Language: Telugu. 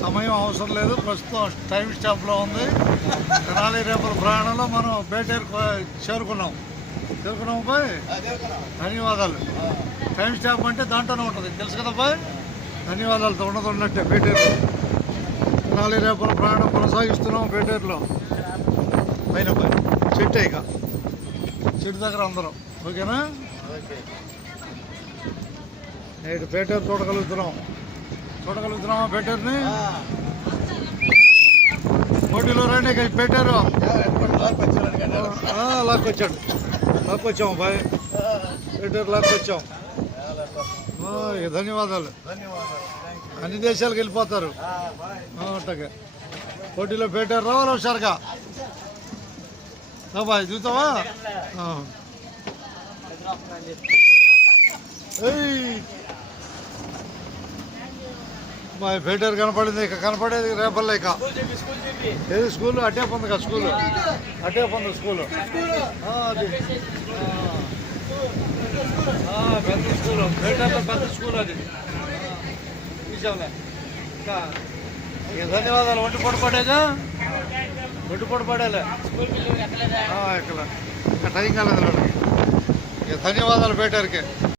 సమయం అవసరం లేదు. ప్రస్తుతం టైం స్టాప్లో ఉంది. తెనాలి రేపల ప్రయాణంలో మనం బేటేరుకు చేరుకున్నాం బాయ్. ధన్యవాదాలు. టైం స్టాప్ అంటే దాంట్లోనే ఉంటుంది, తెలుసు కదా బాయ్. ధన్యవాదాలతో ఉన్నట్టే బేటేరులో తెనాలి రేపల ప్రయాణం కొనసాగిస్తున్నాం. బేటేరులో పైన చెట్టు ఇక చెట్టు దగ్గర అందరం ఓకేనా. నేడు బేటేరు చూడగలుగుతున్నామా బేటేరుని. పోటీలో రండి ఇక బేటేరు. లాక్కొచ్చాము బాయ్, బేటేరు లాక్కొచ్చాం. ధన్యవాదాలు. అన్ని దేశాలకు వెళ్ళిపోతారు అట్టగా. పోటీలో బేటేరు రావాలి హుషారుగా బాయ్. చూస్తావా బాయ్. బేటేరు కనపడింది, ఇక కనపడేది రేపల్లో. ఇక ఏది స్కూల్ అటే పొంది కదా, స్కూల్ అటే పొంది స్కూల్. అది పెద్ద స్కూల్, బేటేరులో పెద్ద స్కూల్ అది. విషయంలో ఇక ధన్యవాదాలు. ఒంటి పడేగా ఒంటి పడేలే ఎక్కడ టైం కాలేదు. ఇక ధన్యవాదాలు బేటేరుకి.